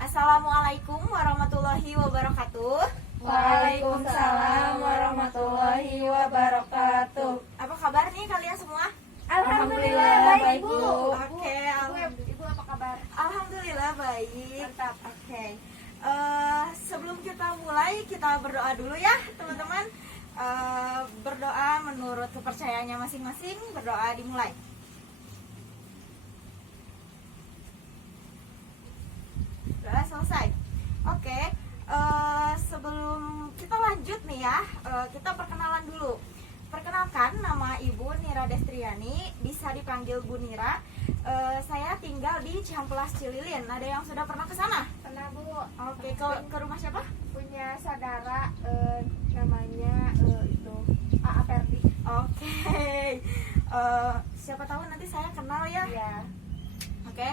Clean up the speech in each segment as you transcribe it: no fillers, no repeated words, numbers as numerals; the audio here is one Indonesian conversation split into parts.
Assalamualaikum warahmatullahi wabarakatuh. Waalaikumsalam warahmatullahi wabarakatuh. Apa kabar nih kalian semua? Alhamdulillah baik, Bu. Oke, Ibu apa kabar? alhamdulillah baik. Mantap. Oke. Sebelum kita mulai, kita berdoa dulu ya, teman-teman. Berdoa menurut kepercayaannya masing-masing. Berdoa dimulai. Doa selesai. Oke. Sebelum kita lanjut nih ya, kita perkenalan dulu. Perkenalkan, nama Ibu Nira Destriani, bisa dipanggil Bu Nira. Saya tinggal di Cihampelas Cililin. Ada yang sudah pernah ke sana? Pernah, Bu. Oke, ke rumah siapa? Punya saudara namanya itu A.A. Ferdi. Oke. Siapa tahu nanti saya kenal ya. Iya. Oke.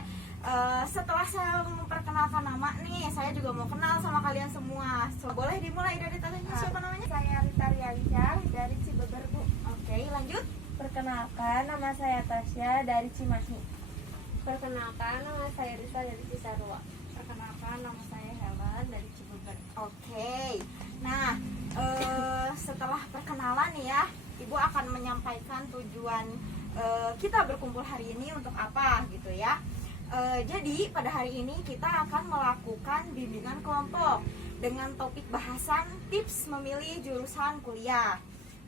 Setelah saya memperkenalkan nama nih, saya juga mau kenal sama kalian semua. Boleh dimulai dari tanya siapa namanya? Saya Rita Riansyah dari Cibeber, Bu. Oke, lanjut. Perkenalkan, nama saya Tasya dari Cimahi. Perkenalkan, nama saya Rita dari Cisarua. Perkenalkan, nama saya Helen dari Cibeber. Oke. Nah, setelah perkenalan nih ya, Ibu akan menyampaikan tujuan kita berkumpul hari ini untuk apa gitu ya. Jadi pada hari ini kita akan melakukan bimbingan kelompok dengan topik bahasan tips memilih jurusan kuliah.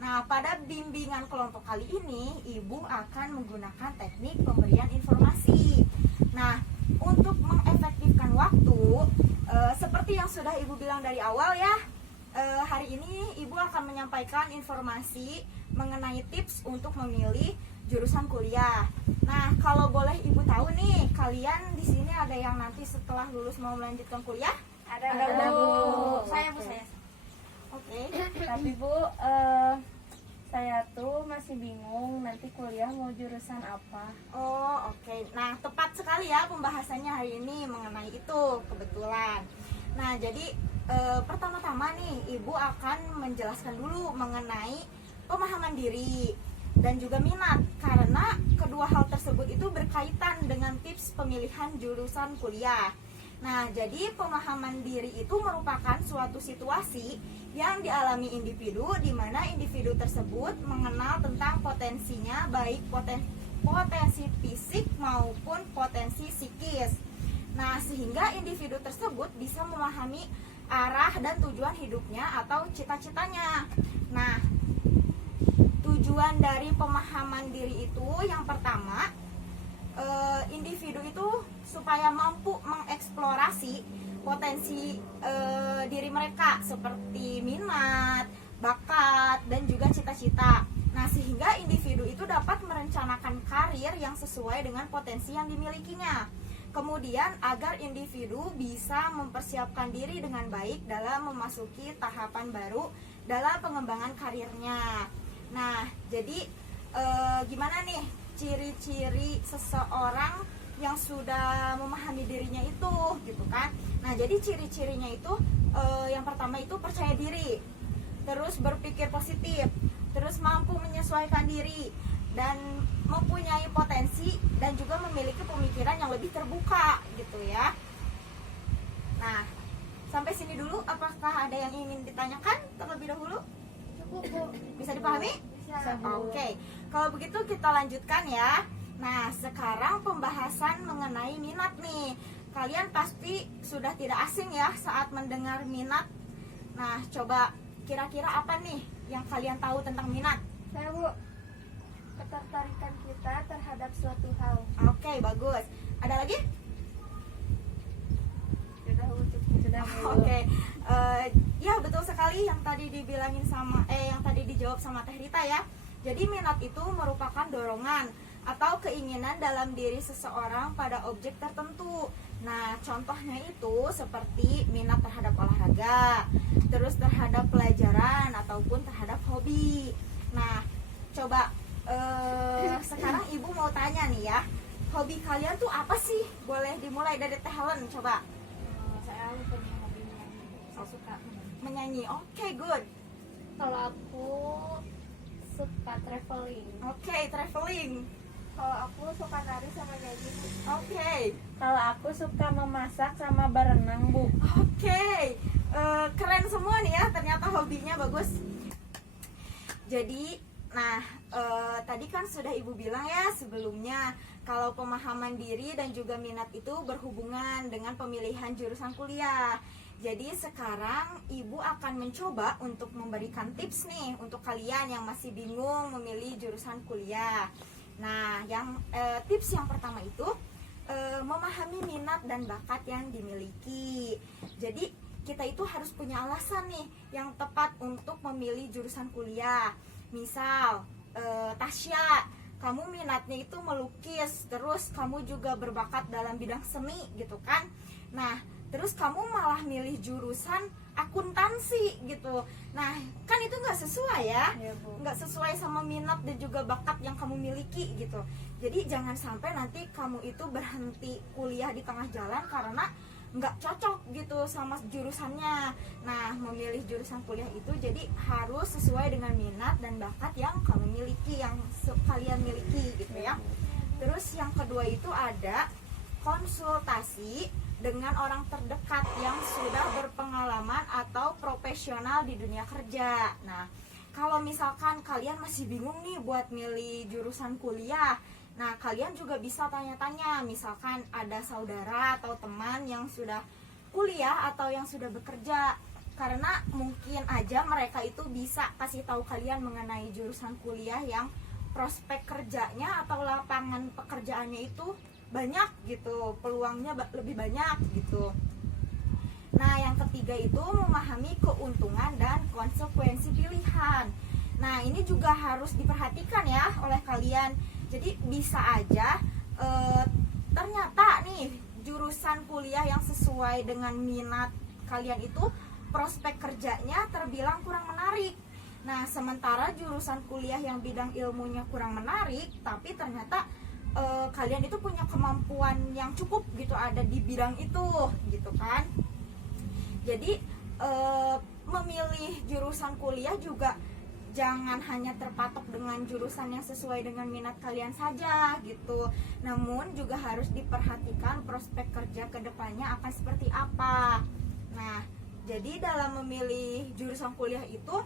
Nah, pada bimbingan kelompok kali ini, Ibu akan menggunakan teknik pemberian informasi. Nah, untuk mengefektifkan waktu, seperti yang sudah Ibu bilang dari awal ya, hari ini Ibu akan menyampaikan informasi mengenai tips untuk memilih jurusan kuliah. Nah, kalau boleh Ibu tahu nih, kalian di sini ada yang nanti setelah lulus mau melanjutkan kuliah? Ada, Bu. Bu. Saya, Bu, saya. Oke. Tapi Bu, saya tuh masih bingung nanti kuliah mau jurusan apa. Oh, oke. Nah, tepat sekali ya pembahasannya hari ini mengenai itu, kebetulan. Nah, jadi pertama-tama nih, Ibu akan menjelaskan dulu mengenai pemahaman diri dan juga minat, karena kedua hal tersebut itu berkaitan dengan tips pemilihan jurusan kuliah. Nah, jadi pemahaman diri itu merupakan suatu situasi yang dialami individu di mana individu tersebut mengenal tentang potensinya, baik potensi fisik maupun potensi psikis. Nah, sehingga individu tersebut bisa memahami arah dan tujuan hidupnya atau cita-citanya. Nah, tujuan dari pemahaman diri itu yang pertama, individu itu supaya mampu mengeksplorasi potensi diri mereka seperti minat, bakat, dan juga cita-cita. Nah, sehingga individu itu dapat merencanakan karir yang sesuai dengan potensi yang dimilikinya. Kemudian agar individu bisa mempersiapkan diri dengan baik dalam memasuki tahapan baru dalam pengembangan karirnya. Nah, jadi gimana nih ciri-ciri seseorang yang sudah memahami dirinya itu, gitu kan? Nah, jadi ciri-cirinya itu yang pertama itu percaya diri, terus berpikir positif, terus mampu menyesuaikan diri, dan mempunyai potensi dan juga memiliki pemikiran yang lebih terbuka, gitu ya. Nah, sampai sini dulu. Apakah ada yang ingin ditanyakan terlebih dahulu? Bisa dipahami? Bisa. Oke. Kalau begitu kita lanjutkan ya. Nah, sekarang pembahasan mengenai minat nih. Kalian pasti sudah tidak asing ya saat mendengar minat. Nah, coba kira-kira apa nih yang kalian tahu tentang minat? Saya, Bu, ketertarikan kita terhadap suatu hal. Oke, bagus. Ada lagi? Sudah, Bu, sudah, Bu. Oke. Ya, betul sekali yang tadi dibilangin sama yang tadi dijawab sama Teh Rita ya. Jadi minat itu merupakan dorongan atau keinginan dalam diri seseorang pada objek tertentu. Nah, contohnya itu seperti minat terhadap olahraga, terus terhadap pelajaran ataupun terhadap hobi. Nah, coba sekarang Ibu mau tanya nih ya, hobi kalian tuh apa sih? Boleh dimulai dari Teh Helen, coba. Saya punya hobi menyanyi. Saya suka Menyanyi. Oke, good. Kalau aku suka traveling. Oke, traveling. Kalau aku suka nari sama nyanyi. Oke, Kalau aku suka memasak sama berenang, Bu. Oke, keren semua nih ya, ternyata hobinya bagus. Jadi, nah tadi kan sudah Ibu bilang ya sebelumnya kalau pemahaman diri dan juga minat itu berhubungan dengan pemilihan jurusan kuliah. Jadi sekarang Ibu akan mencoba untuk memberikan tips nih untuk kalian yang masih bingung memilih jurusan kuliah. Nah, tips yang pertama itu memahami minat dan bakat yang dimiliki. Jadi kita itu harus punya alasan nih yang tepat untuk memilih jurusan kuliah. Misal, Tasya, kamu minatnya itu melukis, terus kamu juga berbakat dalam bidang seni gitu kan. Nah, terus kamu malah milih jurusan akuntansi gitu. Nah, kan itu nggak sesuai ya, nggak sesuai sama minat dan juga bakat yang kamu miliki gitu. Jadi jangan sampai nanti kamu itu berhenti kuliah di tengah jalan karena nggak cocok gitu sama jurusannya. Nah, memilih jurusan kuliah itu jadi harus sesuai dengan minat dan bakat yang kamu miliki, yang kalian miliki gitu ya. Terus yang kedua itu ada konsultasi dengan orang terdekat yang sudah berpengalaman atau profesional di dunia kerja. Nah, kalau misalkan kalian masih bingung nih buat milih jurusan kuliah, nah kalian juga bisa tanya-tanya, misalkan ada saudara atau teman yang sudah kuliah atau yang sudah bekerja, karena mungkin aja mereka itu bisa kasih tahu kalian mengenai jurusan kuliah yang prospek kerjanya atau lapangan pekerjaannya itu banyak gitu, peluangnya lebih banyak gitu. Nah, yang ketiga itu memahami keuntungan dan konsekuensi pilihan. Nah, ini juga harus diperhatikan ya oleh kalian. Jadi bisa aja ternyata nih jurusan kuliah yang sesuai dengan minat kalian itu prospek kerjanya terbilang kurang menarik. Nah, sementara jurusan kuliah yang bidang ilmunya kurang menarik, tapi ternyata kalian itu punya kemampuan yang cukup gitu ada di bidang itu gitu kan. Jadi memilih jurusan kuliah juga jangan hanya terpatok dengan jurusan yang sesuai dengan minat kalian saja gitu. Namun juga harus diperhatikan prospek kerja kedepannya akan seperti apa. Nah, jadi dalam memilih jurusan kuliah itu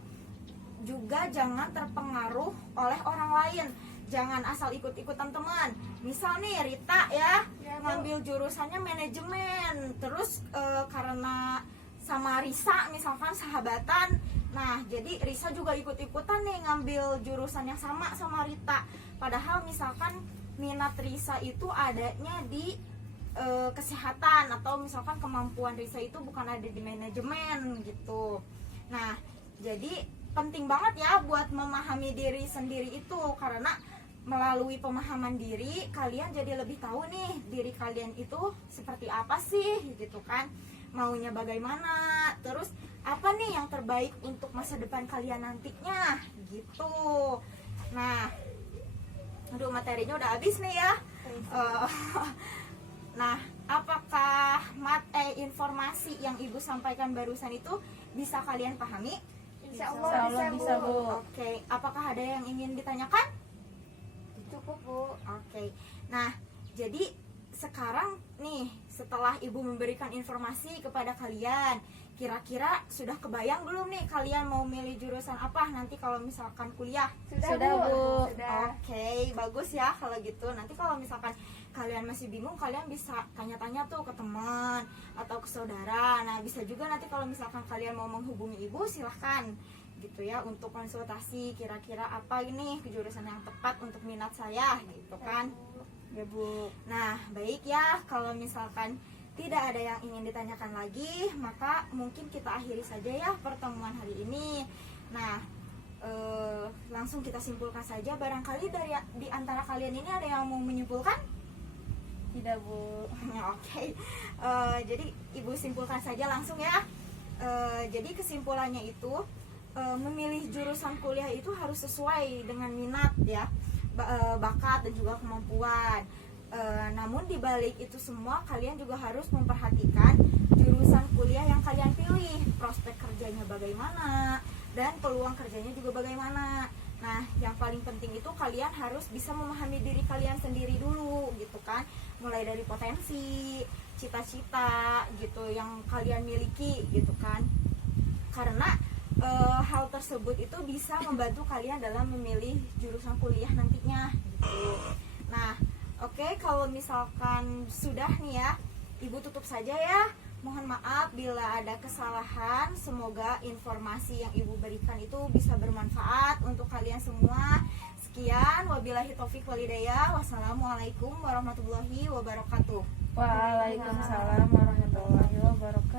juga jangan terpengaruh oleh orang lain. Jangan asal ikut-ikutan teman. Misal nih Rita ya ngambil jurusannya manajemen, terus karena sama Risa misalkan sahabatan, nah jadi Risa juga ikut-ikutan nih ngambil jurusan yang sama Rita. Padahal misalkan minat Risa itu adanya di kesehatan, atau misalkan kemampuan Risa itu bukan ada di manajemen gitu. Nah, jadi penting banget ya buat memahami diri sendiri itu, karena melalui pemahaman diri kalian jadi lebih tahu nih diri kalian itu seperti apa sih gitu kan, maunya bagaimana, terus apa nih yang terbaik untuk masa depan kalian nantinya gitu. Nah, aduh materinya udah habis nih ya. Nah, apakah informasi yang Ibu sampaikan barusan itu bisa kalian pahami? Insya Allah bisa, Bu. Oke, apakah ada yang ingin ditanyakan? Cukup, Bu. Oke. Nah, jadi sekarang nih setelah Ibu memberikan informasi kepada kalian, kira-kira sudah kebayang belum nih kalian mau milih jurusan apa nanti kalau misalkan kuliah? Sudah, Bu. Oke, bagus ya kalau gitu. Nanti kalau misalkan kalian masih bingung, kalian bisa tanya-tanya tuh ke teman atau ke saudara. Nah, bisa juga nanti kalau misalkan kalian mau menghubungi Ibu, silahkan gitu ya untuk konsultasi kira-kira apa ini jurusan yang tepat untuk minat saya gitu kan ya, Bu. Nah, baik ya, kalau misalkan tidak ada yang ingin ditanyakan lagi, maka mungkin kita akhiri saja ya pertemuan hari ini. Nah, langsung kita simpulkan saja. Barangkali di antara kalian ini ada yang mau menyimpulkan? Tidak, Bu. Oke. Jadi Ibu simpulkan saja langsung ya. Jadi kesimpulannya itu memilih jurusan kuliah itu harus sesuai dengan minat ya, bakat dan juga kemampuan. Namun dibalik itu semua kalian juga harus memperhatikan jurusan kuliah yang kalian pilih, prospek kerjanya bagaimana dan peluang kerjanya juga bagaimana. Nah, yang paling penting itu kalian harus bisa memahami diri kalian sendiri dulu gitu kan. Mulai dari potensi, cita-cita gitu yang kalian miliki gitu kan. Karena hal tersebut itu bisa membantu kalian dalam memilih jurusan kuliah nantinya gitu. Nah, oke, kalau misalkan sudah nih ya, Ibu tutup saja ya. Mohon maaf bila ada kesalahan. Semoga informasi yang Ibu berikan itu bisa bermanfaat untuk kalian semua. Sekian, wabillahi taufik walhidayah. Wassalamualaikum warahmatullahi wabarakatuh. Waalaikumsalam warahmatullahi wabarakatuh.